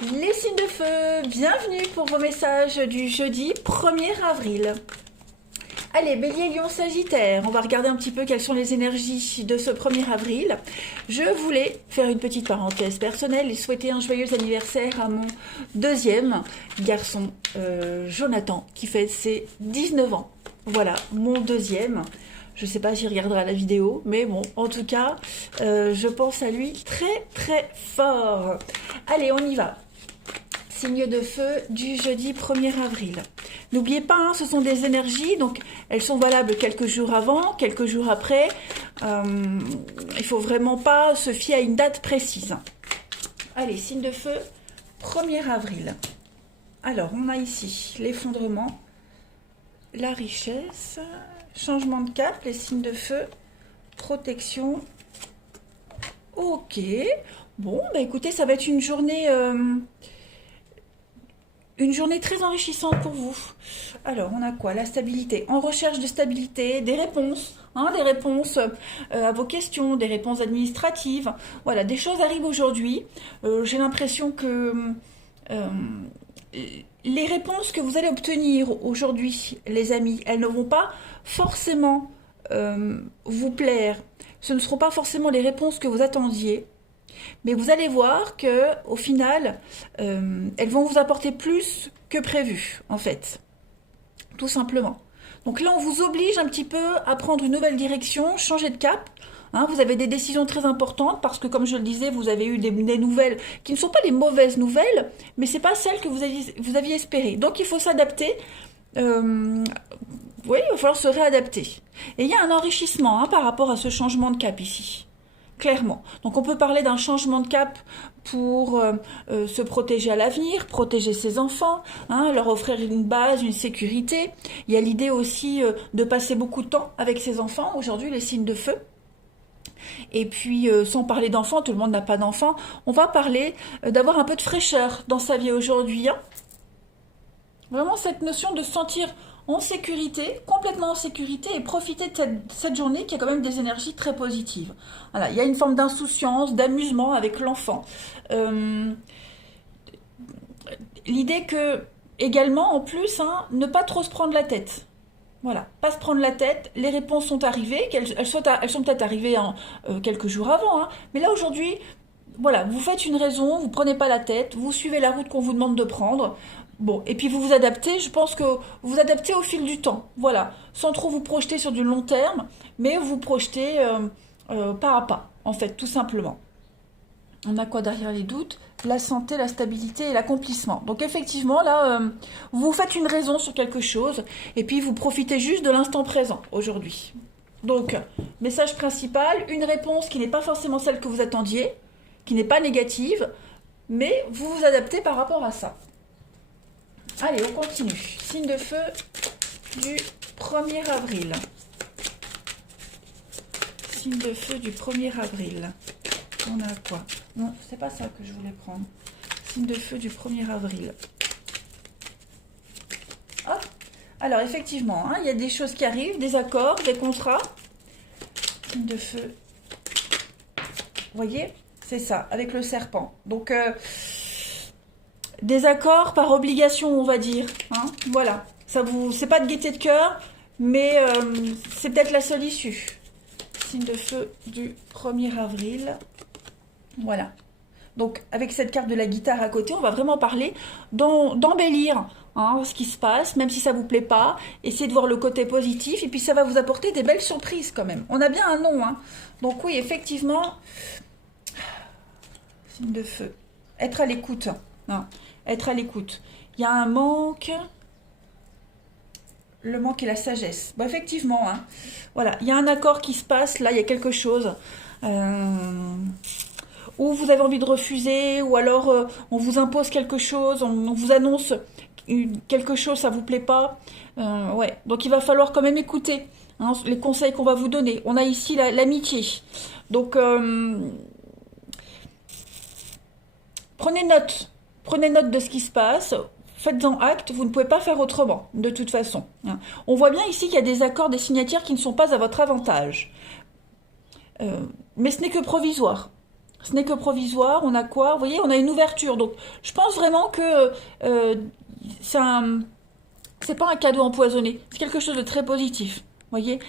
Les signes de feu, bienvenue pour vos messages du jeudi 1er avril. Allez, Bélier, Lion, Sagittaire, on va regarder un petit peu quelles sont les énergies de ce 1er avril. Je voulais faire une petite parenthèse personnelle et souhaiter un joyeux anniversaire à mon deuxième garçon, Jonathan, qui fête ses 19 ans. Voilà, mon deuxième. Je ne sais pas s'il regardera la vidéo, mais bon, en tout cas, je pense à lui très très fort. Allez, on y va. Signe de feu du jeudi 1er avril. N'oubliez pas, hein, ce sont des énergies, donc elles sont valables quelques jours avant, quelques jours après. Il ne faut vraiment pas se fier à une date précise. Allez, signe de feu, 1er avril. Alors, on a ici l'effondrement, la richesse, changement de cap, les signes de feu, protection. Ok. Bon, bah écoutez, ça va être une journée très enrichissante pour vous. Alors, on a quoi? La stabilité. En recherche de stabilité, des réponses. Des réponses à vos questions, des réponses administratives. Voilà, des choses arrivent aujourd'hui. J'ai l'impression que les réponses que vous allez obtenir aujourd'hui, les amis, elles ne vont pas forcément vous plaire. Ce ne seront pas forcément les réponses que vous attendiez. Mais vous allez voir que, au final, elles vont vous apporter plus que prévu, en fait. Tout simplement. Donc là, on vous oblige un petit peu à prendre une nouvelle direction, changer de cap. Vous avez des décisions très importantes parce que, comme je le disais, vous avez eu des nouvelles qui ne sont pas des mauvaises nouvelles, mais ce n'est pas celles que vous aviez espérées. Donc, il faut s'adapter. Oui, il va falloir se réadapter. Et il y a un enrichissement par rapport à ce changement de cap ici. Clairement. Donc on peut parler d'un changement de cap pour se protéger à l'avenir, protéger ses enfants, leur offrir une base, une sécurité. Il y a l'idée aussi de passer beaucoup de temps avec ses enfants, aujourd'hui les signes de feu. Et puis sans parler d'enfants, tout le monde n'a pas d'enfants, on va parler d'avoir un peu de fraîcheur dans sa vie aujourd'hui. Vraiment cette notion de se sentir en sécurité, complètement en sécurité et profiter de cette journée qui a quand même des énergies très positives. Voilà, il y a une forme d'insouciance, d'amusement avec l'enfant. L'idée que, également, en plus, ne pas trop se prendre la tête. Voilà, pas se prendre la tête, les réponses sont arrivées, elles sont peut-être arrivées quelques jours avant, mais là aujourd'hui, voilà, vous faites une raison, vous prenez pas la tête, vous suivez la route qu'on vous demande de prendre. Bon, et puis vous vous adaptez, je pense que vous vous adaptez au fil du temps, voilà, sans trop vous projeter sur du long terme, mais vous projetez pas à pas, en fait, tout simplement. On a quoi derrière les doutes? La santé, la stabilité et l'accomplissement. Donc effectivement, là, vous faites une raison sur quelque chose, et puis vous profitez juste de l'instant présent, aujourd'hui. Donc, message principal, une réponse qui n'est pas forcément celle que vous attendiez, qui n'est pas négative, mais vous vous adaptez par rapport à ça. Allez, on continue. Signe de feu du 1er avril. Signe de feu du 1er avril. On a quoi? Non, c'est pas ça que je voulais prendre. Signe de feu du 1er avril. Hop. Alors, effectivement, il y a des choses qui arrivent, des accords, des contrats. Signe de feu. Vous voyez? C'est ça, avec le serpent. Donc, des accords par obligation, on va dire. Voilà. C'est pas de gaieté de cœur, mais c'est peut-être la seule issue. Signe de feu du 1er avril. Voilà. Donc, avec cette carte de la guitare à côté, on va vraiment parler d'embellir ce qui se passe, même si ça vous plaît pas. Essayez de voir le côté positif, et puis ça va vous apporter des belles surprises quand même. On a bien un nom, Donc oui, effectivement, signe de feu. Être à l'écoute. Être à l'écoute. Il y a un manque. Le manque et la sagesse. Bon, effectivement, voilà, il y a un accord qui se passe, là, il y a quelque chose. Ou vous avez envie de refuser, ou alors on vous impose quelque chose, on vous annonce quelque chose, ça vous plaît pas. Ouais, donc il va falloir quand même écouter les conseils qu'on va vous donner. On a ici l'amitié. Donc, prenez note de ce qui se passe. Faites-en acte, vous ne pouvez pas faire autrement, de toute façon. On voit bien ici qu'il y a des accords, des signatures qui ne sont pas à votre avantage. Mais ce n'est que provisoire. Ce n'est que provisoire. On a quoi? Vous voyez, on a une ouverture. Donc, je pense vraiment que c'est pas un cadeau empoisonné. C'est quelque chose de très positif. Vous voyez,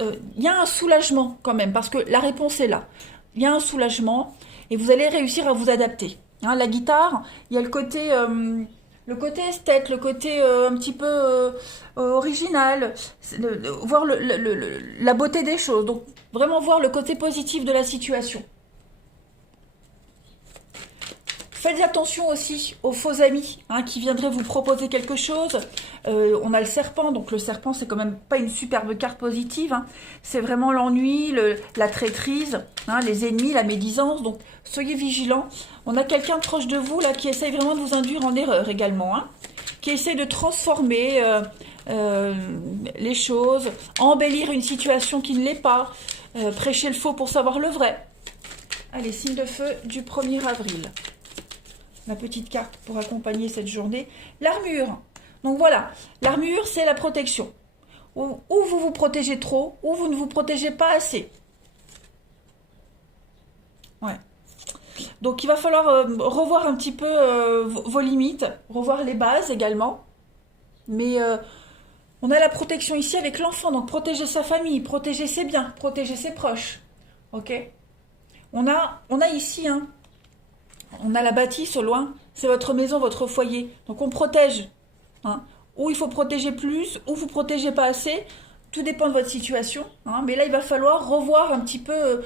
il y a un soulagement quand même, parce que la réponse est là. Il y a un soulagement et vous allez réussir à vous adapter. Hein, la guitare, il y a le côté esthète, le côté un petit peu original, voir la beauté des choses. Donc, vraiment voir le côté positif de la situation. Faites attention aussi aux faux amis hein, qui viendraient vous proposer quelque chose. On a le serpent, donc le serpent c'est quand même pas une superbe carte positive. Hein. C'est vraiment l'ennui, la traîtrise, hein, les ennemis, la médisance. Donc soyez vigilants. On a quelqu'un de proche de vous là qui essaye vraiment de vous induire en erreur également, hein, qui essaye de transformer les choses, embellir une situation qui ne l'est pas, prêcher le faux pour savoir le vrai. Allez, signe de feu du 1er avril. La petite carte pour accompagner cette journée. L'armure. Donc voilà, l'armure, c'est la protection. Ou vous vous protégez trop, ou vous ne vous protégez pas assez. Ouais. Donc il va falloir revoir un petit peu vos limites, revoir les bases également. Mais on a la protection ici avec l'enfant, donc protéger sa famille, protéger ses biens, protéger ses proches. Ok? On a ici, hein, on a la bâtisse au loin, c'est votre maison, votre foyer. Donc on protège. Hein. Ou il faut protéger plus, ou vous ne protégez pas assez. Tout dépend de votre situation. Hein. Mais là, il va falloir revoir un petit peu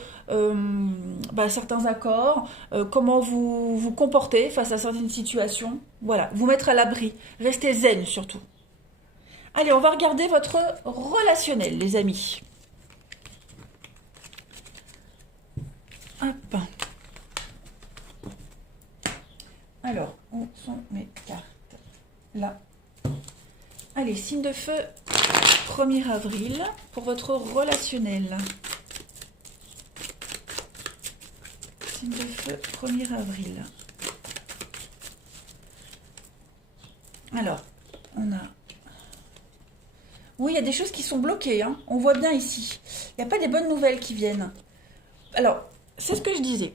certains accords, comment vous vous comportez face à certaines situations. Voilà, vous mettre à l'abri. Restez zen surtout. Allez, on va regarder votre relationnel, les amis. Hop. Alors, où sont mes cartes? Là. Allez, signe de feu, 1er avril, pour votre relationnel. Signe de feu, 1er avril. Alors, on a... Oui, il y a des choses qui sont bloquées, hein. On voit bien ici. Il n'y a pas des bonnes nouvelles qui viennent. Alors, c'est ce que je disais.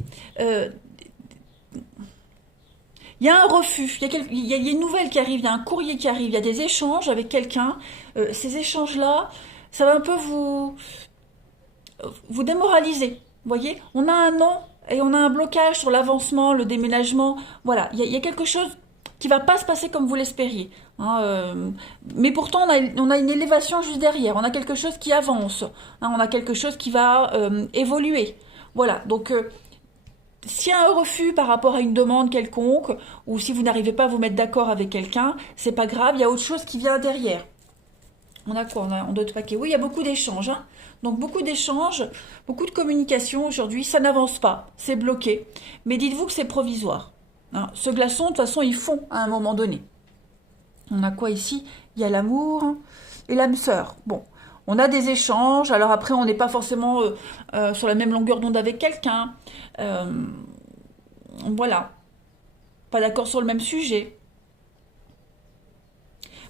Il y a un refus, il y a une nouvelle qui arrive, il y a un courrier qui arrive, il y a des échanges avec quelqu'un. Ces échanges-là, ça va un peu vous démoraliser. Vous voyez, on a un non et on a un blocage sur l'avancement, le déménagement. Voilà, il y a quelque chose qui va pas se passer comme vous l'espériez. Hein, mais pourtant, on a une élévation juste derrière. On a quelque chose qui avance. Hein, on a quelque chose qui va évoluer. Voilà, donc... s'il y a un refus par rapport à une demande quelconque, ou si vous n'arrivez pas à vous mettre d'accord avec quelqu'un, c'est pas grave, il y a autre chose qui vient derrière. On a quoi? On a d'autres paquets. Oui, il y a beaucoup d'échanges. Hein. Donc beaucoup d'échanges, beaucoup de communication aujourd'hui, ça n'avance pas, c'est bloqué. Mais dites-vous que c'est provisoire. Hein. Ce glaçon, de toute façon, il fond à un moment donné. On a quoi ici? Il y a l'amour et l'âme sœur. Bon. On a des échanges, alors après on n'est pas forcément sur la même longueur d'onde avec quelqu'un. Voilà. Pas d'accord sur le même sujet.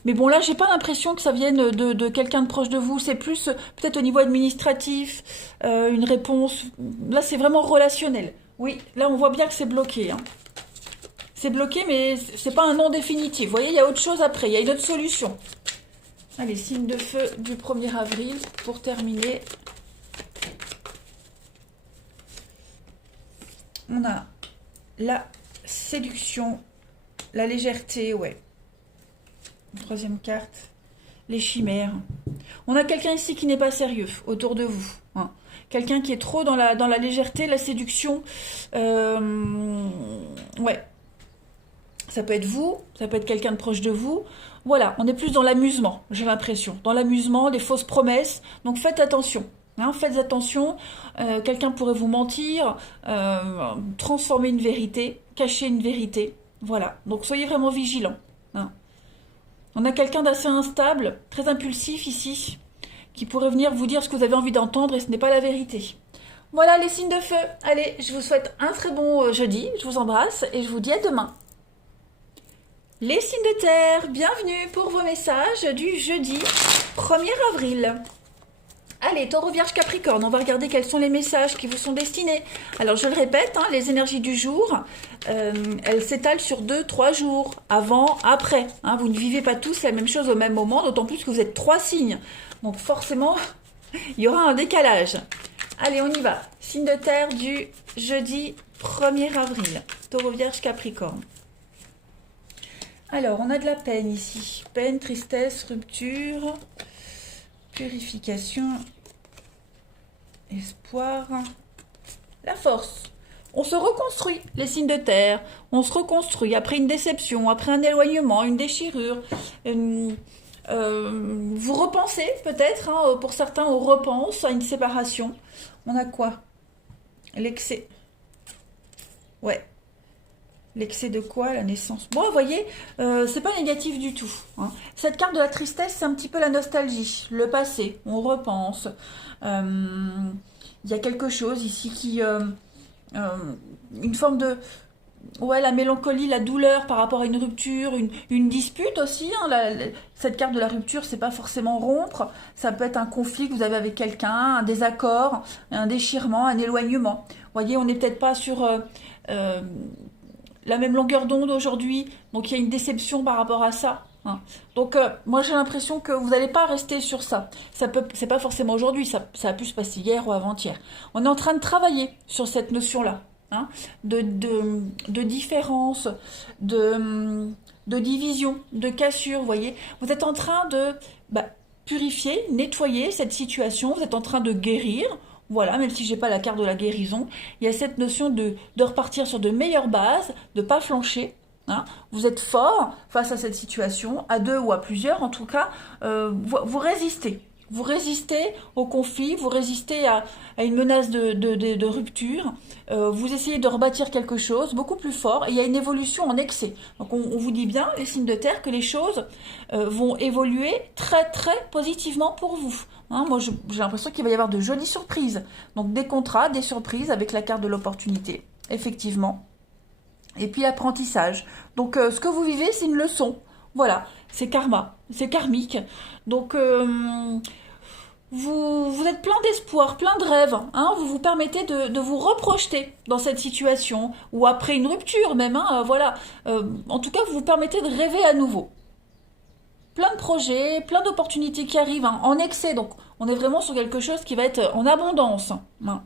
Mais bon là j'ai pas l'impression que ça vienne de quelqu'un de proche de vous, c'est plus peut-être au niveau administratif, une réponse. Là c'est vraiment relationnel. Oui, là on voit bien que c'est bloqué. Hein. C'est bloqué mais c'est pas un non définitif. Vous voyez, il y a autre chose après, il y a une autre solution. Allez, signe de feu du 1er avril pour terminer. On a la séduction, la légèreté, ouais. Troisième carte, les chimères. On a quelqu'un ici qui n'est pas sérieux autour de vous. Hein. Quelqu'un qui est trop dans la légèreté, la séduction. Ouais. Ça peut être vous, ça peut être quelqu'un de proche de vous. Voilà, on est plus dans l'amusement, j'ai l'impression. Dans l'amusement, les fausses promesses. Donc faites attention. Hein, faites attention. Quelqu'un pourrait vous mentir, transformer une vérité, cacher une vérité. Voilà, donc soyez vraiment vigilants. Hein. On a quelqu'un d'assez instable, très impulsif ici, qui pourrait venir vous dire ce que vous avez envie d'entendre et ce n'est pas la vérité. Voilà les signes de feu. Allez, je vous souhaite un très bon jeudi. Je vous embrasse et je vous dis à demain. Les signes de terre, bienvenue pour vos messages du jeudi 1er avril. Allez, Taureau, Vierge, Capricorne, on va regarder quels sont les messages qui vous sont destinés. Alors, je le répète, hein, les énergies du jour, elles s'étalent sur 2-3 jours, avant, après. Hein, vous ne vivez pas tous la même chose au même moment, d'autant plus que vous êtes 3 signes. Donc, forcément, il y aura un décalage. Allez, on y va. Signe de terre du jeudi 1er avril. Taureau, Vierge, Capricorne. Alors, on a de la peine ici. Peine, tristesse, rupture, purification, espoir, la force. On se reconstruit, les signes de terre. On se reconstruit après une déception, après un éloignement, une déchirure. Vous repensez peut-être, hein, pour certains, on repense à une séparation. On a quoi? L'excès. Ouais. L'excès de quoi? La naissance. Bon, vous voyez, c'est pas négatif du tout. Hein. Cette carte de la tristesse, c'est un petit peu la nostalgie, le passé. On repense. Il y a quelque chose ici qui... une forme de... Ouais, la mélancolie, la douleur par rapport à une rupture, une dispute aussi. Hein, cette carte de la rupture, c'est pas forcément rompre. Ça peut être un conflit que vous avez avec quelqu'un, un désaccord, un déchirement, un éloignement. Vous voyez, on n'est peut-être pas sur... la même longueur d'onde aujourd'hui, donc il y a une déception par rapport à ça. Hein. Donc moi j'ai l'impression que vous n'allez pas rester sur ça. C'est pas forcément aujourd'hui, ça a pu se passer hier ou avant-hier. On est en train de travailler sur cette notion-là, hein, de différence, de division, de cassure, vous voyez. Vous êtes en train de purifier, nettoyer cette situation, vous êtes en train de guérir. Voilà, même si j'ai pas la carte de la guérison, il y a cette notion de repartir sur de meilleures bases, de pas flancher. Hein. Vous êtes fort face à cette situation, à deux ou à plusieurs en tout cas, vous résistez. Vous résistez au conflit, vous résistez à une menace de rupture, vous essayez de rebâtir quelque chose beaucoup plus fort et il y a une évolution en excès. Donc on vous dit bien, les signes de terre, que les choses vont évoluer très très positivement pour vous. Hein, moi j'ai l'impression qu'il va y avoir de jolies surprises. Donc des contrats, des surprises avec la carte de l'opportunité, effectivement. Et puis l'apprentissage. Donc ce que vous vivez, c'est une leçon. Voilà, c'est karma, c'est karmique. Donc vous êtes plein d'espoir, plein de rêves. Hein, vous vous permettez de vous reprojeter dans cette situation, ou après une rupture même. Hein, voilà. En tout cas, vous vous permettez de rêver à nouveau. Plein de projets, plein d'opportunités qui arrivent, hein, en excès. Donc on est vraiment sur quelque chose qui va être en abondance. Hein.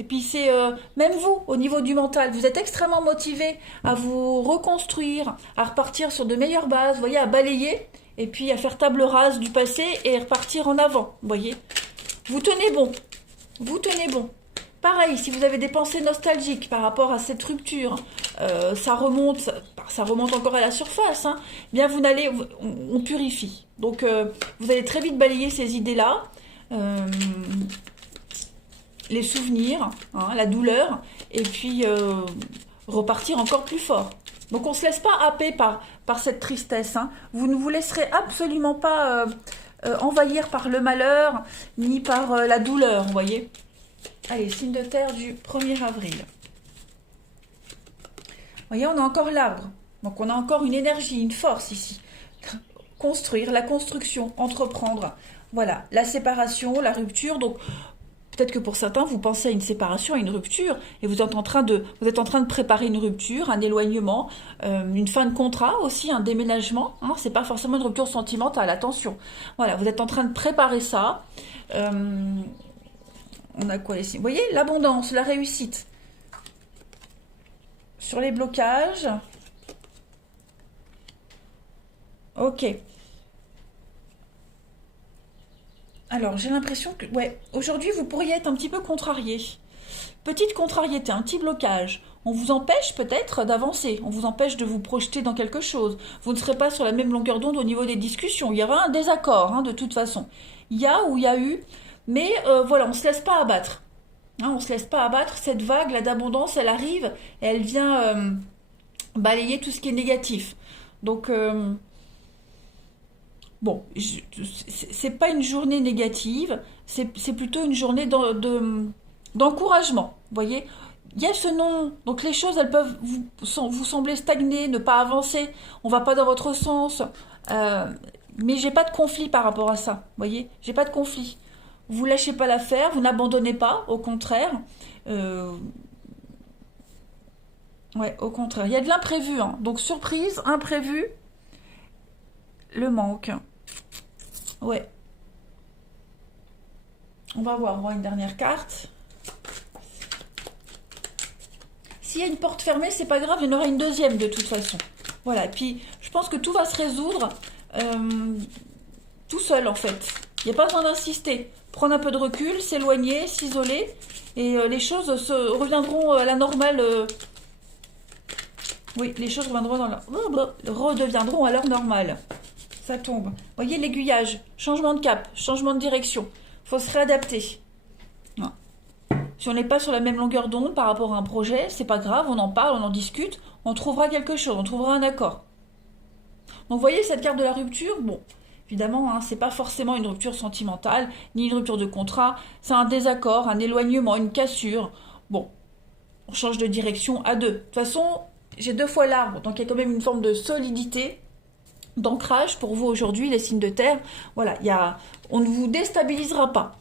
Et puis c'est même vous, au niveau du mental, vous êtes extrêmement motivé à vous reconstruire, à repartir sur de meilleures bases, vous voyez, à balayer, et puis à faire table rase du passé et repartir en avant, vous voyez. Vous tenez bon, vous tenez bon. Pareil, si vous avez des pensées nostalgiques par rapport à cette rupture, ça remonte encore à la surface, hein, bien on purifie. Donc vous allez très vite balayer ces idées-là. Les souvenirs, hein, la douleur, et puis repartir encore plus fort. Donc on ne se laisse pas happer par cette tristesse. Hein. Vous ne vous laisserez absolument pas envahir par le malheur, ni par la douleur, vous voyez. Allez, signe de terre du 1er avril. Vous voyez, on a encore l'arbre. Donc on a encore une énergie, une force ici. Construire, la construction, entreprendre. Voilà, la séparation, la rupture. Donc peut-être que pour certains, vous pensez à une séparation, à une rupture, et vous êtes en train de préparer une rupture, un éloignement, une fin de contrat aussi, un déménagement. Hein, c'est pas forcément une rupture sentimentale, attention. Voilà, vous êtes en train de préparer ça. On a quoi ici? Vous voyez, l'abondance, la réussite. Sur les blocages. Ok. Alors, j'ai l'impression que, ouais, aujourd'hui, vous pourriez être un petit peu contrarié. Petite contrariété, un petit blocage. On vous empêche peut-être d'avancer, on vous empêche de vous projeter dans quelque chose. Vous ne serez pas sur la même longueur d'onde au niveau des discussions. Il y aura un désaccord, hein, de toute façon. Il y a ou il y a eu, mais voilà, on ne se laisse pas abattre. Hein, on ne se laisse pas abattre. Cette vague là d'abondance, elle arrive, et elle vient balayer tout ce qui est négatif. Donc... bon, c'est pas une journée négative, c'est plutôt une journée d'encouragement. Vous voyez, il y a ce nom, donc les choses, elles peuvent vous sembler stagner, ne pas avancer, on va pas dans votre sens. Mais j'ai pas de conflit par rapport à ça. Vous voyez, j'ai pas de conflit. Vous lâchez pas l'affaire, vous n'abandonnez pas, au contraire. Euh, ouais, au contraire. Il y a de l'imprévu, hein. Donc surprise, imprévu, le manque. Ouais. On va voir une dernière carte. S'il y a une porte fermée, c'est pas grave, il y en aura une deuxième de toute façon. Voilà, et puis je pense que tout va se résoudre tout seul en fait. Il n'y a pas besoin d'insister. Prendre un peu de recul, s'éloigner, s'isoler, et les choses reviendront à la normale. Oui, les choses redeviendront à leur normale. Ça tombe. Vous voyez l'aiguillage, changement de cap, changement de direction. Il faut se réadapter. Ouais. Si on n'est pas sur la même longueur d'onde par rapport à un projet, c'est pas grave, on en parle, on en discute, on trouvera quelque chose, on trouvera un accord. Donc vous voyez cette carte de la rupture, bon, évidemment, hein, c'est pas forcément une rupture sentimentale, ni une rupture de contrat, c'est un désaccord, un éloignement, une cassure. Bon, on change de direction à deux. De toute façon, j'ai 2 fois l'arbre, donc il y a quand même une forme de solidité, d'ancrage pour vous aujourd'hui, les signes de terre. Voilà, on ne vous déstabilisera pas.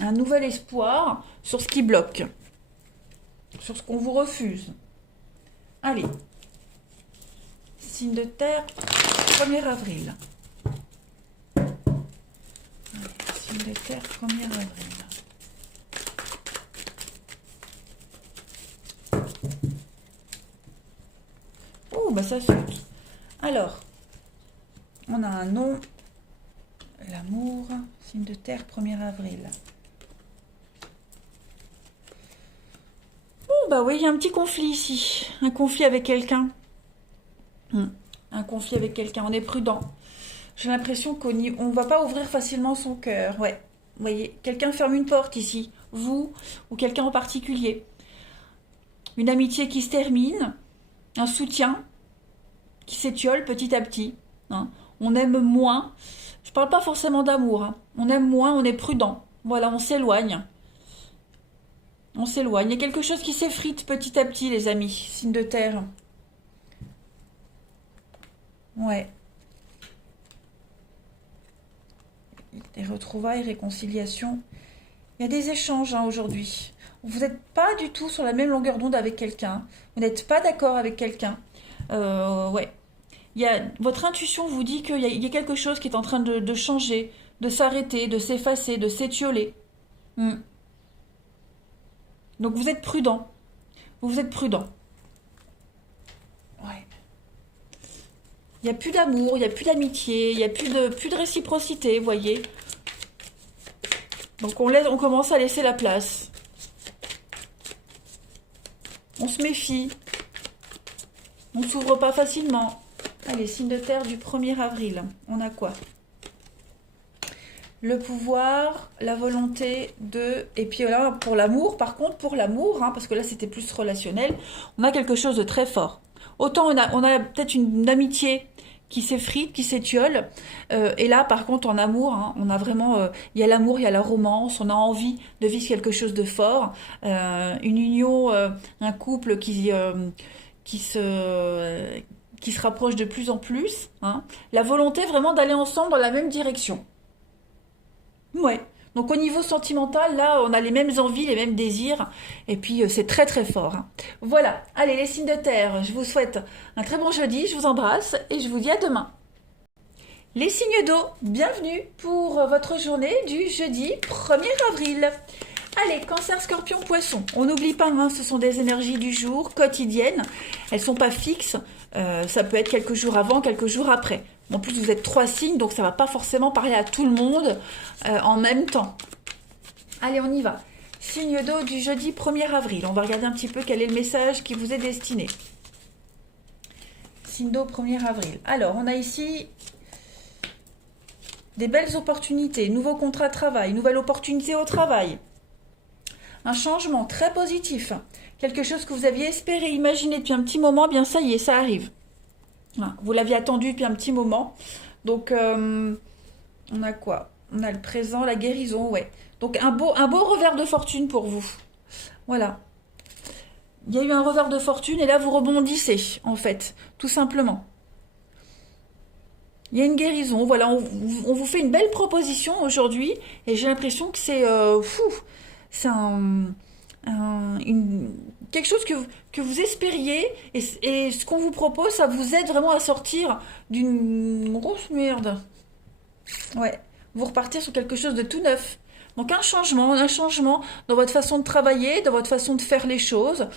Un nouvel espoir sur ce qui bloque, sur ce qu'on vous refuse. Allez, signe de terre, 1er avril. Allez, signe de terre, 1er avril. Oh, bah ça saute. Alors, on a un nom, l'amour, signe de terre, 1er avril. Bah oui, il y a un petit conflit ici. Un conflit avec quelqu'un. Un conflit avec quelqu'un. On est prudent. J'ai l'impression qu'on ne va pas ouvrir facilement son cœur. Ouais. Vous voyez, quelqu'un ferme une porte ici. Vous ou quelqu'un en particulier. Une amitié qui se termine. Un soutien qui s'étiole petit à petit. Hein. On aime moins. Je parle pas forcément d'amour. Hein. On aime moins, on est prudent. Voilà, on s'éloigne. On s'éloigne. Il y a quelque chose qui s'effrite petit à petit, les amis. Signe de terre. Ouais. Des retrouvailles, réconciliation. Il y a des échanges hein, aujourd'hui. Vous n'êtes pas du tout sur la même longueur d'onde avec quelqu'un. Vous n'êtes pas d'accord avec quelqu'un. Ouais. Votre intuition vous dit qu'il y a quelque chose qui est en train de changer, de s'arrêter, de s'effacer, de s'étioler. Donc vous êtes prudent. Vous êtes prudent. Ouais. Il n'y a plus d'amour, il n'y a plus d'amitié, il n'y a plus de réciprocité, vous voyez. Donc on commence à laisser la place. On se méfie. On ne s'ouvre pas facilement. Allez, signe de terre du 1er avril. On a quoi? Le pouvoir, la volonté de... Et puis là, pour l'amour, par contre, pour l'amour, hein, parce que là, c'était plus relationnel, on a quelque chose de très fort. Autant on a peut-être une amitié qui s'effrite, qui s'étiole. Et là, par contre, en amour, hein, on a vraiment... Il y a l'amour, il y a la romance, on a envie de vivre quelque chose de fort. Une union, un couple qui se rapproche de plus en plus. Hein. La volonté vraiment d'aller ensemble dans la même direction. Ouais. Donc au niveau sentimental, là, on a les mêmes envies, les mêmes désirs, et puis c'est très très fort. Hein. Voilà, allez les signes de terre, je vous souhaite un très bon jeudi, je vous embrasse et je vous dis à demain. Les signes d'eau, bienvenue pour votre journée du jeudi 1er avril. Allez, cancer, scorpion, poisson. On n'oublie pas, hein, ce sont des énergies du jour, quotidiennes. Elles ne sont pas fixes. Ça peut être quelques jours avant, quelques jours après. En plus, vous êtes 3 signes, donc ça ne va pas forcément parler à tout le monde en même temps. Allez, on y va. Signe d'eau du jeudi 1er avril. On va regarder un petit peu quel est le message qui vous est destiné. Signe d'eau 1er avril. Alors, on a ici des belles opportunités, nouveau contrat de travail, nouvelle opportunité au travail. Un changement très positif. Quelque chose que vous aviez espéré, imaginé depuis un petit moment, bien ça y est, ça arrive. Voilà. Vous l'aviez attendu depuis un petit moment. Donc, on a quoi? On a le présent, la guérison, ouais. Donc, un beau revers de fortune pour vous. Voilà. Il y a eu un revers de fortune et là vous rebondissez, en fait, tout simplement. Il y a une guérison, voilà, on vous fait une belle proposition aujourd'hui et j'ai l'impression que c'est quelque chose que vous espériez et ce qu'on vous propose, ça vous aide vraiment à sortir d'une grosse merde. Ouais, vous repartez sur quelque chose de tout neuf. Donc un changement dans votre façon de travailler, dans votre façon de faire les choses.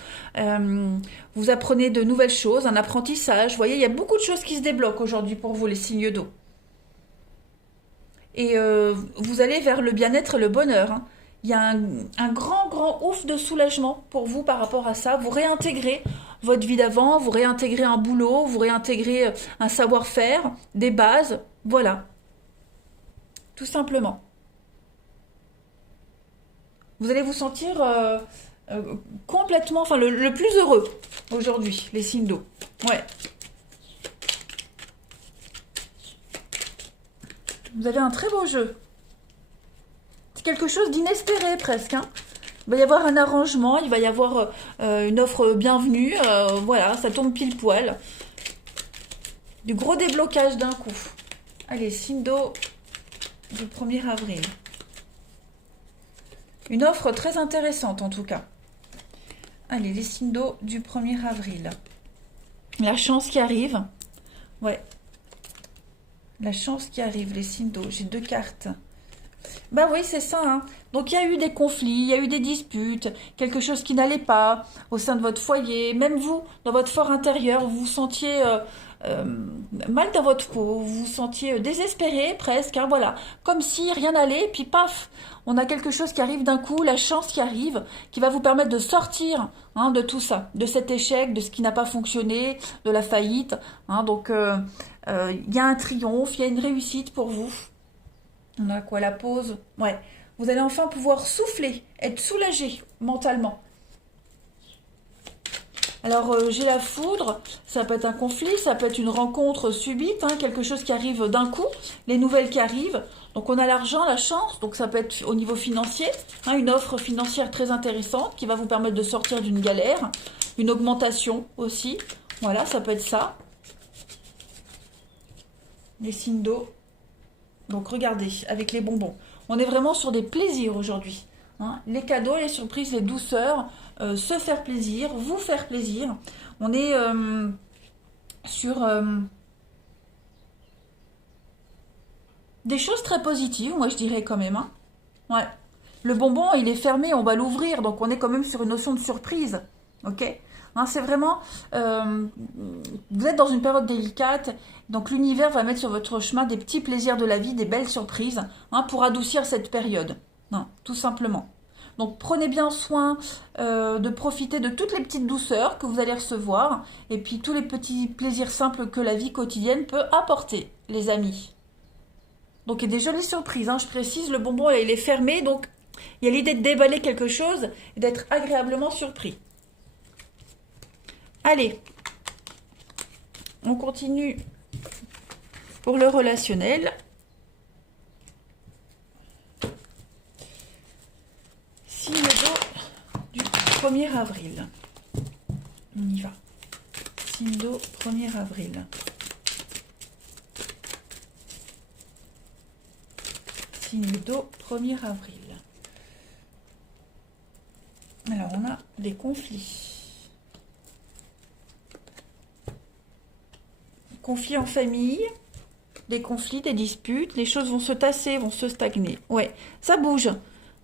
Vous apprenez de nouvelles choses, un apprentissage. Vous voyez, il y a beaucoup de choses qui se débloquent aujourd'hui pour vous, les signes d'eau. Et vous allez vers le bien-être et le bonheur, hein. Il y a un grand ouf de soulagement pour vous par rapport à ça. Vous réintégrez votre vie d'avant, vous réintégrez un boulot, vous réintégrez un savoir-faire, des bases. Voilà, tout simplement. Vous allez vous sentir complètement, enfin le plus heureux aujourd'hui, les signes d'eau. Ouais. Vous avez un très beau jeu. C'est quelque chose d'inespéré presque, hein. Il va y avoir un arrangement, il va y avoir une offre bienvenue. Voilà, ça tombe pile poil. Du gros déblocage d'un coup. Allez, signe d'eau du 1er avril. Une offre très intéressante en tout cas. Allez, les signes d'eau du 1er avril. La chance qui arrive. Ouais. La chance qui arrive, les signes d'eau. J'ai 2 cartes. Bah oui, c'est ça, hein. Donc il y a eu des conflits, il y a eu des disputes, quelque chose qui n'allait pas au sein de votre foyer. Même vous, dans votre fort intérieur, vous vous sentiez euh, mal dans votre peau, vous vous sentiez désespéré presque, hein, voilà. Comme si rien n'allait, puis paf, on a quelque chose qui arrive d'un coup, la chance qui arrive, qui va vous permettre de sortir, hein, de tout ça, de cet échec, de ce qui n'a pas fonctionné, de la faillite, hein. Donc il y a un triomphe, il y a une réussite pour vous. On a quoi, la pause? Ouais. Vous allez enfin pouvoir souffler, être soulagé mentalement. Alors, j'ai la foudre, ça peut être un conflit, ça peut être une rencontre subite, hein, quelque chose qui arrive d'un coup, les nouvelles qui arrivent. Donc, on a l'argent, la chance, donc ça peut être au niveau financier, hein, une offre financière très intéressante qui va vous permettre de sortir d'une galère, une augmentation aussi. Voilà, ça peut être ça. Les signes d'eau. Donc regardez, avec les bonbons. On est vraiment sur des plaisirs aujourd'hui, hein. Les cadeaux, les surprises, les douceurs, se faire plaisir, vous faire plaisir. On est sur des choses très positives, moi je dirais quand même, hein. Ouais. Le bonbon, il est fermé, on va l'ouvrir, donc on est quand même sur une notion de surprise. Ok? Hein, c'est vraiment... vous êtes dans une période délicate, donc l'univers va mettre sur votre chemin des petits plaisirs de la vie, des belles surprises, hein, pour adoucir cette période. Hein, tout simplement. Donc prenez bien soin de profiter de toutes les petites douceurs que vous allez recevoir, et puis tous les petits plaisirs simples que la vie quotidienne peut apporter, les amis. Donc il y a des jolies surprises, hein, je précise, le bonbon il est fermé, donc il y a l'idée de déballer quelque chose et d'être agréablement surpris. Allez, on continue pour le relationnel. Signe d'eau du 1er avril. On y va. Signe d'eau 1er avril. Signe d'eau 1er avril. Alors, on a des conflits. Conflits en famille, des conflits, des disputes, les choses vont se tasser, vont se stagner. Ouais, ça bouge.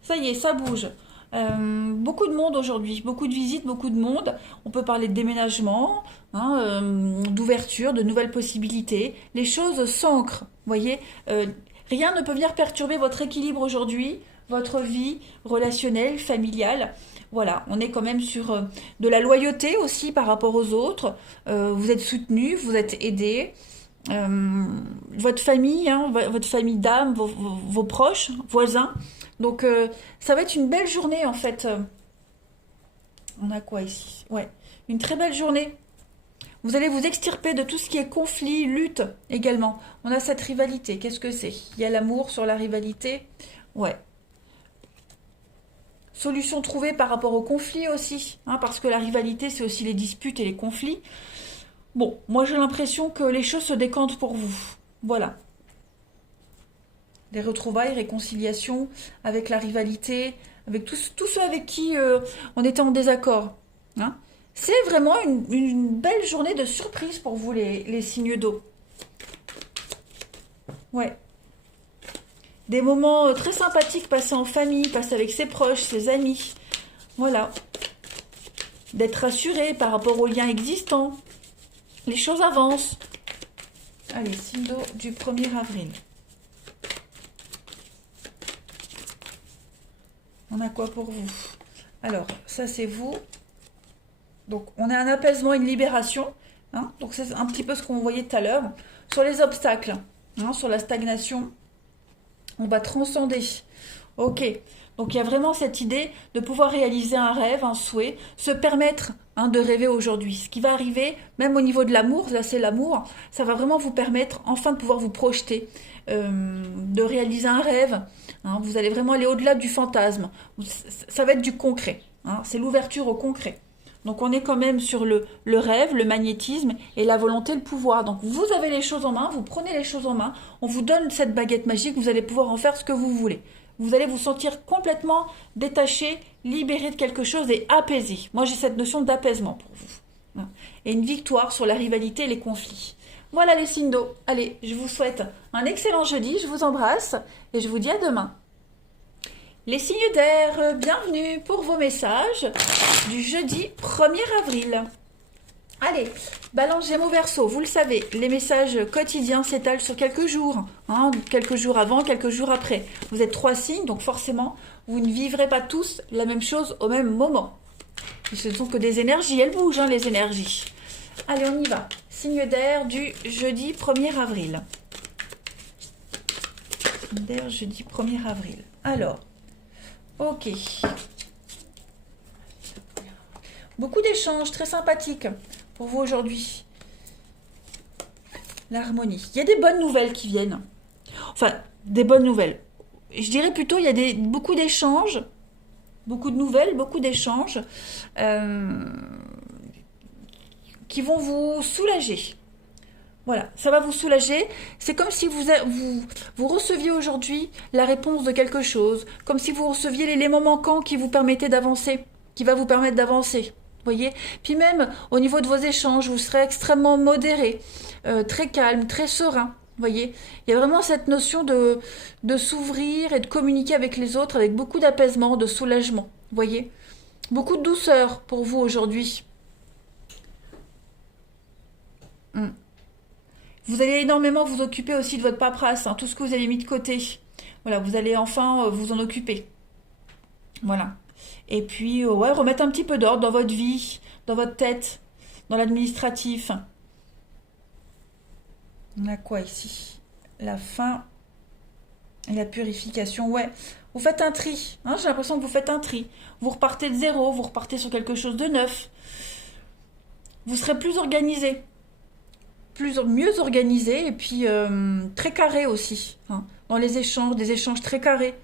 Ça y est, ça bouge. Beaucoup de monde aujourd'hui, beaucoup de visites, beaucoup de monde. On peut parler de déménagement, hein, d'ouverture, de nouvelles possibilités. Les choses s'ancrent, vous voyez. Rien ne peut venir perturber votre équilibre aujourd'hui, votre vie relationnelle, familiale. Voilà, on est quand même sur de la loyauté aussi par rapport aux autres. Vous êtes soutenu, vous êtes aidé. Votre famille, hein, votre famille d'âme, vos proches, voisins. Donc ça va être une belle journée en fait. On a quoi ici? Ouais, une très belle journée. Vous allez vous extirper de tout ce qui est conflit, lutte également. On a cette rivalité. Qu'est-ce que c'est? Il y a l'amour sur la rivalité. Ouais. Solution trouvée par rapport aux conflits aussi, hein, parce que la rivalité, c'est aussi les disputes et les conflits. Bon, moi j'ai l'impression que les choses se décantent pour vous. Voilà. Des retrouvailles, réconciliation avec la rivalité, avec tous ceux avec qui on était en désaccord. Hein. C'est vraiment une belle journée de surprise pour vous, les signes d'eau. Ouais. Des moments très sympathiques passés en famille, passés avec ses proches, ses amis. Voilà. D'être rassuré par rapport aux liens existants. Les choses avancent. Allez, signe d'eau du 1er avril. On a quoi pour vous? Alors, ça c'est vous. Donc, on a un apaisement, une libération. Hein, donc, c'est un petit peu ce qu'on voyait tout à l'heure. Sur les obstacles, hein, sur la stagnation, on va transcender. Ok. Donc, il y a vraiment cette idée de pouvoir réaliser un rêve, un souhait, se permettre de rêver aujourd'hui. Ce qui va arriver, même au niveau de l'amour, là c'est l'amour, ça va vraiment vous permettre enfin de pouvoir vous projeter, de réaliser un rêve. Hein, vous allez vraiment aller au-delà du fantasme. Ça va être du concret. Hein, c'est l'ouverture au concret. Donc on est quand même sur le rêve, le magnétisme et la volonté, le pouvoir. Donc vous avez les choses en main, vous prenez les choses en main, on vous donne cette baguette magique, vous allez pouvoir en faire ce que vous voulez. Vous allez vous sentir complètement détaché, libéré de quelque chose et apaisé. Moi j'ai cette notion d'apaisement pour vous. Et une victoire sur la rivalité et les conflits. Voilà les signes d'eau. Allez, je vous souhaite un excellent jeudi, je vous embrasse et je vous dis à demain. Les signes d'air, bienvenue pour vos messages du jeudi 1er avril. Allez, Balance, Gémeaux, Verseau, vous le savez, les messages quotidiens s'étalent sur quelques jours. Hein, quelques jours avant, quelques jours après. Vous êtes 3 signes, donc forcément, vous ne vivrez pas tous la même chose au même moment. Ce ne sont que des énergies, elles bougent, hein, les énergies. Allez, on y va. Signe d'air du jeudi 1er avril. Signe d'air, jeudi 1er avril. Alors, ok. Beaucoup d'échanges très sympathiques pour vous aujourd'hui. L'harmonie. Il y a des bonnes nouvelles qui viennent. Enfin, des bonnes nouvelles. Je dirais plutôt, il y a beaucoup d'échanges, beaucoup de nouvelles, beaucoup d'échanges qui vont vous soulager. Voilà, ça va vous soulager. C'est comme si vous receviez aujourd'hui la réponse de quelque chose, comme si vous receviez l'élément manquant qui vous permettait d'avancer, qui va vous permettre d'avancer. Voyez. Puis même au niveau de vos échanges, vous serez extrêmement modéré, très calme, très serein. Voyez. Il y a vraiment cette notion de s'ouvrir et de communiquer avec les autres avec beaucoup d'apaisement, de soulagement. Voyez. Beaucoup de douceur pour vous aujourd'hui. Vous allez énormément vous occuper aussi de votre paperasse, hein, tout ce que vous avez mis de côté. Voilà, vous allez enfin vous en occuper. Voilà. Et puis, ouais, remettre un petit peu d'ordre dans votre vie, dans votre tête, dans l'administratif. On a quoi ici? La fin et la purification. Ouais, vous faites un tri. Hein, j'ai l'impression que vous faites un tri. Vous repartez de zéro, vous repartez sur quelque chose de neuf. Vous serez plus organisé. Mieux organisé et puis très carré aussi. Hein, dans les échanges, des échanges très carrés.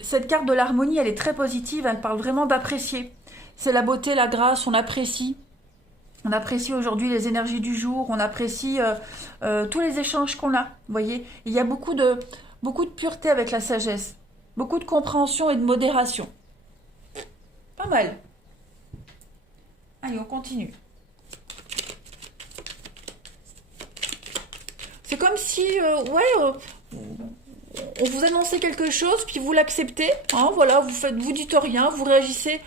Cette carte de l'harmonie, elle est très positive, elle parle vraiment d'apprécier. C'est la beauté, la grâce, on apprécie. On apprécie aujourd'hui les énergies du jour, on apprécie tous les échanges qu'on a. Vous voyez, il y a beaucoup de pureté avec la sagesse, beaucoup de compréhension et de modération. Pas mal. Allez, on continue. C'est comme si, on vous annonçait quelque chose, puis vous l'acceptez. Hein, voilà, vous dites rien, vous réagissez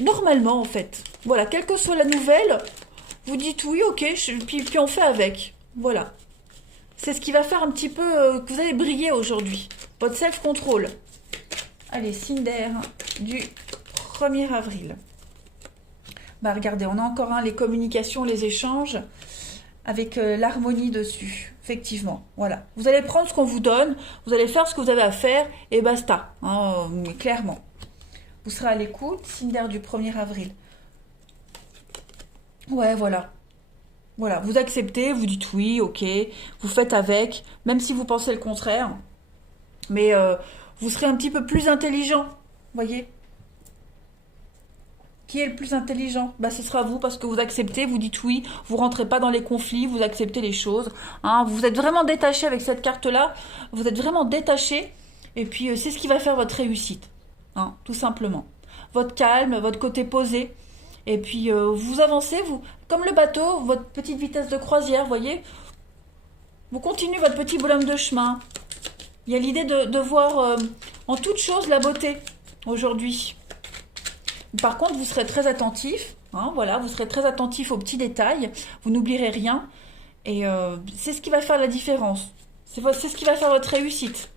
normalement en fait. Voilà, quelle que soit la nouvelle, vous dites oui, ok, puis on fait avec. Voilà. C'est ce qui va faire un petit peu que vous allez briller aujourd'hui. Votre self-control. Allez, signe d'air du 1er avril. Bah regardez, on a encore les communications, les échanges avec l'harmonie dessus. Effectivement, voilà. Vous allez prendre ce qu'on vous donne, vous allez faire ce que vous avez à faire et basta. Hein, clairement. Vous serez à l'écoute, signe d'air du 1er avril. Ouais, voilà. Voilà, vous acceptez, vous dites oui, ok, vous faites avec, même si vous pensez le contraire. Mais Vous serez un petit peu plus intelligent, voyez. Qui est le plus intelligent? Bah, ce sera vous parce que vous acceptez, vous dites oui, vous rentrez pas dans les conflits, vous acceptez les choses. Hein, vous êtes vraiment détaché avec cette carte-là, vous êtes vraiment détaché et puis c'est ce qui va faire votre réussite, hein, tout simplement. Votre calme, votre côté posé et puis vous avancez, vous, comme le bateau, votre petite vitesse de croisière, voyez. Vous continuez votre petit bonhomme de chemin. Il y a l'idée de voir en toute chose la beauté aujourd'hui. Par contre, vous serez très attentif, hein, voilà, vous serez très attentif aux petits détails, vous n'oublierez rien, et c'est ce qui va faire la différence. C'est ce qui va faire votre réussite.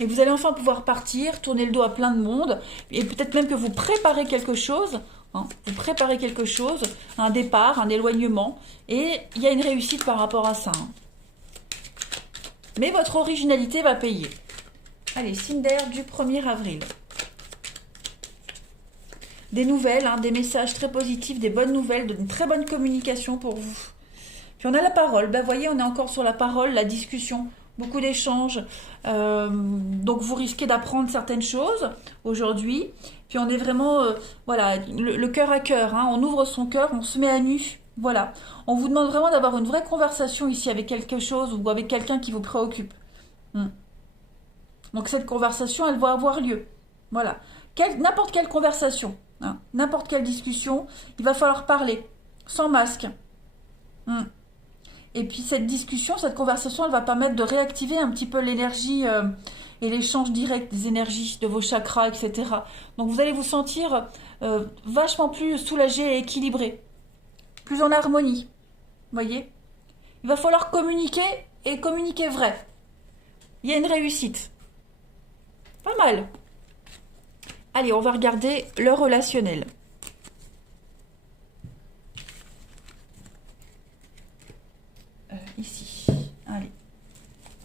Et vous allez enfin pouvoir partir, tourner le dos à plein de monde, et peut-être même que vous préparez quelque chose, hein, vous préparez quelque chose, un départ, un éloignement, et il y a une réussite par rapport à ça. Hein. Mais votre originalité va payer. Allez, Cinder du 1er avril. Des nouvelles, hein, des messages très positifs, des bonnes nouvelles, d'une très bonne communication pour vous. Puis on a la parole. Ben, voyez, on est encore sur la parole, la discussion, beaucoup d'échanges. Donc vous risquez d'apprendre certaines choses aujourd'hui. Puis on est vraiment, voilà, le cœur à cœur. Hein, on ouvre son cœur, on se met à nu. Voilà. On vous demande vraiment d'avoir une vraie conversation ici avec quelque chose ou avec quelqu'un qui vous préoccupe. Donc cette conversation, elle va avoir lieu. Voilà. N'importe quelle conversation. Hein, n'importe quelle discussion, il va falloir parler, sans masque. Et puis cette discussion, cette conversation, elle va permettre de réactiver un petit peu l'énergie et l'échange direct des énergies de vos chakras, etc. Donc vous allez vous sentir vachement plus soulagé et équilibré, plus en harmonie. Voyez? Il va falloir communiquer et communiquer vrai. Il y a une réussite. Pas mal. Allez, on va regarder le relationnel. Ici. Allez.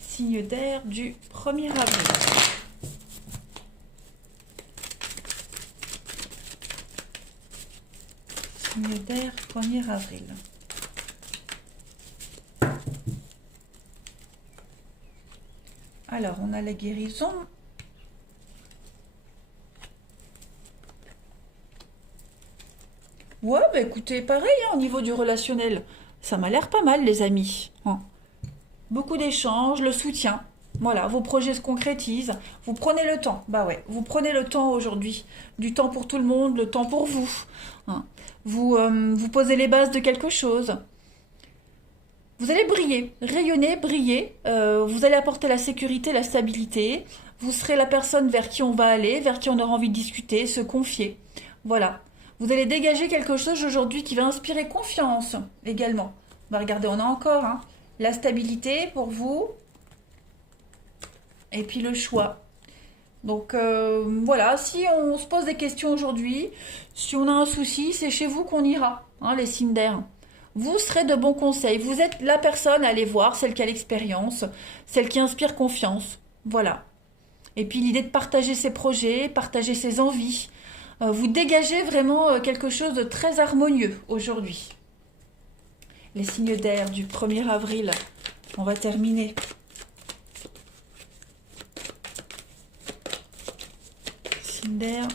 Signe d'air du 1er avril. Signe d'air 1er avril. Alors, on a la guérison. Ouais, bah écoutez, pareil, hein, au niveau du relationnel, ça m'a l'air pas mal, les amis. Hein. Beaucoup d'échanges, le soutien. Voilà, vos projets se concrétisent. Vous prenez le temps. Bah ouais, vous prenez le temps aujourd'hui. Du temps pour tout le monde, le temps pour vous. Hein. Vous posez les bases de quelque chose. Vous allez briller, rayonner, briller. Vous allez apporter la sécurité, la stabilité. Vous serez la personne vers qui on va aller, vers qui on aura envie de discuter, se confier. Voilà. Vous allez dégager quelque chose aujourd'hui qui va inspirer confiance également. On va regarder, on a encore hein, la stabilité pour vous. Et puis le choix. Donc voilà, si on se pose des questions aujourd'hui, si on a un souci, c'est chez vous qu'on ira, hein, les signes d'air. Vous serez de bons conseils. Vous êtes la personne à aller voir, celle qui a l'expérience, celle qui inspire confiance. Voilà. Et puis l'idée de partager ses projets, partager ses envies. Vous dégagez vraiment quelque chose de très harmonieux aujourd'hui. Les signes d'air du 1er avril, on va terminer. Signes d'air.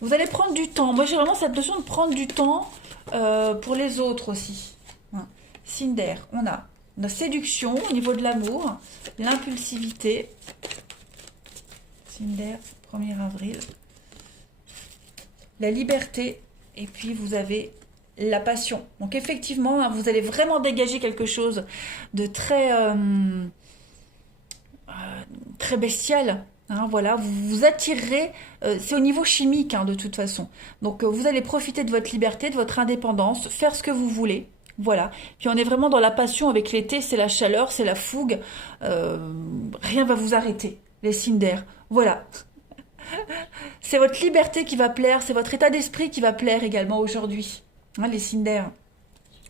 Vous allez prendre du temps. Moi, j'ai vraiment cette notion de prendre du temps pour les autres aussi. Hein. Signes d'air, on a la séduction au niveau de l'amour, l'impulsivité. Signes d'air, 1er avril. La liberté. Et puis, vous avez la passion. Donc, effectivement, hein, vous allez vraiment dégager quelque chose de très, très bestial. Hein, voilà, vous vous attirerez, c'est au niveau chimique hein, de toute façon. Donc vous allez profiter de votre liberté, de votre indépendance, faire ce que vous voulez. Voilà. Puis on est vraiment dans la passion avec l'été, c'est la chaleur, c'est la fougue. Rien va vous arrêter, les signes d'air. Voilà. C'est votre liberté qui va plaire, c'est votre état d'esprit qui va plaire également aujourd'hui. Hein, les signes d'air.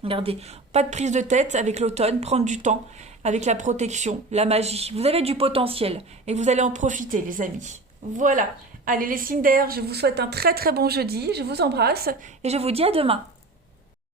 Regardez, pas de prise de tête avec l'automne, prendre du temps. Avec la protection, la magie. Vous avez du potentiel et vous allez en profiter, les amis. Voilà. Allez, les signes d'air, je vous souhaite un très très bon jeudi. Je vous embrasse et je vous dis à demain.